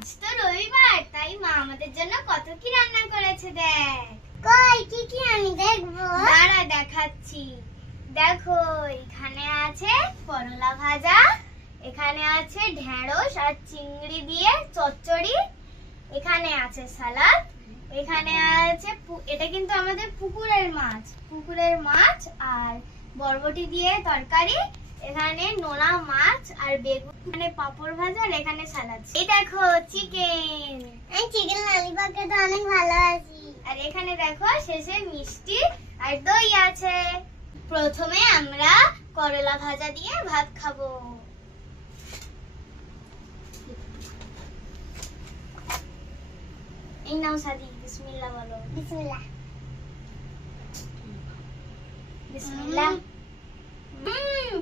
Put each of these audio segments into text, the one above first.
আজ তো রবিবার, তাই মা আমাদের জন্য কত কি রান্না করেছে দেখ। কই কি কি আমি দেখবো? দাঁড়া দেখাচ্ছি। দেখো এখানে আছে করলা ভাজা, এখানে আছে ঢেঁড়স আর চিংড়ি দিয়ে চচ্চড়ি, এখানে আছে সালাদ, এখানে আছে এটা কিন্তু আমাদের পুকুরের মাছ আর বরবটি দিয়ে তরকারি, এখানে নোনা মাছ আর বেগুন, এখানে পাপড় ভাজা আর এখানে সালাদ। এই দেখো চিকেন, আমি চিকেন ললিপপ খেতে অনেক ভালোবাসি। আর এখানে দেখো শেষে মিষ্টি আর দই আছে। প্রথমে আমরা করলা ভাজা দিয়ে ভাত খাবো। এই নাও সাদি, বিসমিল্লাহ বলো। বিসমিল্লাহ বিসমিল্লাহ।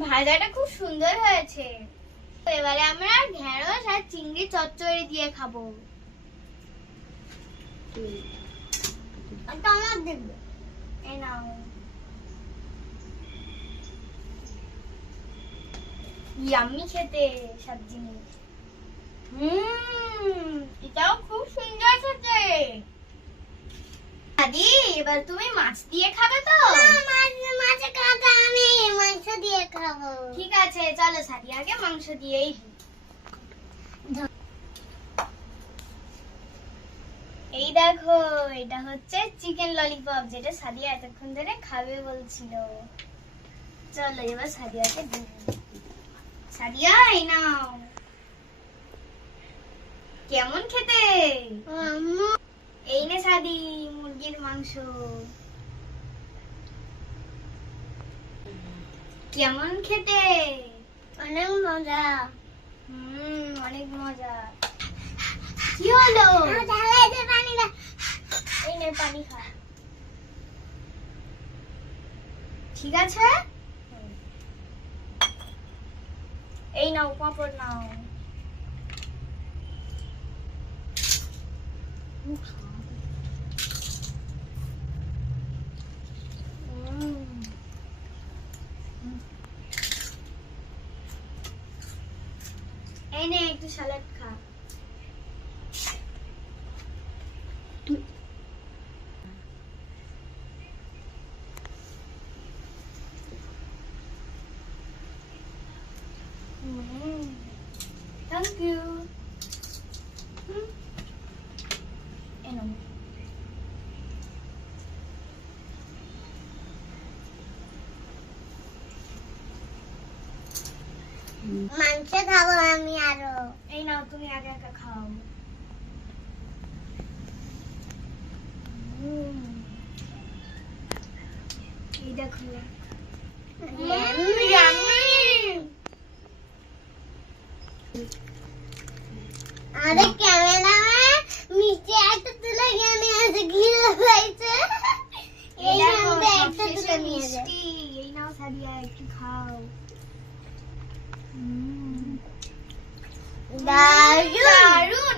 ভাজাটা খুব সুন্দর হয়েছে। এবারে আমরা ঢেঁড়স আর চিংড়ি চচ্চড়ি দিয়ে খাবো। টমাটো দেবো। এই নাও। ইয়াম্মি খেতে সব জিনিস। এটাও খুব সুন্দর খেতে। দাদি এবার তুমি মাছ দিয়ে খাবে তো? মাছ খাবো, আমি মাংস দিয়ে খাবো। ঠিক আছে চলো সাদি আগে মাংস দিয়েই দিই। এই দেখো এটা হচ্ছে চিকেন ললিপপ, যেটা সাদিয়া এতক্ষণ ধরে খাবে বলছিল। চলো এবার সাদিয়াকে দিই। সাদিয়া এই নাও। কেমন খেতে? এই নে সাদি মুরগির মাংস। কেমন খেতে? অনেক মজা। অনেক মজা। কি হলো? এই নে পানি খা। ঠিক আছে, এই নাও পাপড় নাও। এই নে একটু সালাদ খা। Thank you. মাংস খাবো আমি আরো। এই নাও তুমি আগে একা খাও। এই দেখো আরে ক্যামেরাম্যান মিষ্টি একটা তুলে নিয়ে আসে, ঘিরে হয়েছে। এই দেখো একটা তুলে নিয়ে মিষ্টি। এই নাও সাদিয়া একটু খাও। দারুন।